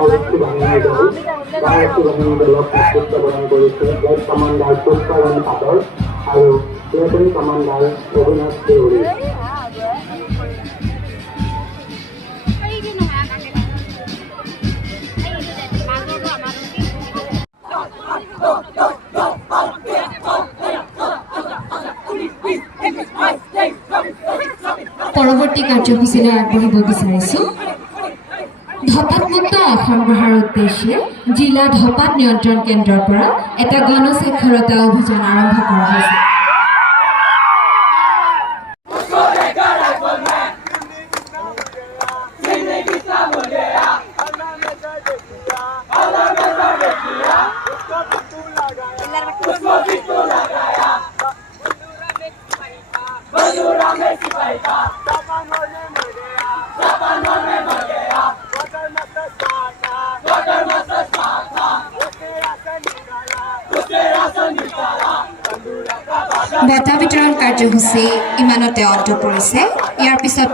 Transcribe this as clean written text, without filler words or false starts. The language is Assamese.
মাওবাদী বাহিনী দল মাওবাদী বাহিনী দলক নেতৃত্ব প্ৰদান কৰিছে লেফটেনেণ্ট কমাণ্ডাৰ পুষ্পাৰাম পাটৰ আৰু লেফটেনেণ্ট কমাণ্ডাৰ অবিনাশ দেউৰী। পৰৱৰ্তী কাৰ্যসূচীলৈ আগবাঢ়িব বিচাৰিছোঁ। ধপাতমুক্ত অসম গঢ়াৰ উদ্দেশ্যে জিলা ধপাত নিয়ন্ত্ৰণ কেন্দ্ৰৰ পৰা এটা গণস্বাক্ষৰতা অভিযান আৰম্ভ কৰা হৈছে। বঁটা বিতৰণ কাৰ্যসূচী ইমানতে অন্ত পৰিছে। ইয়াৰ পিছত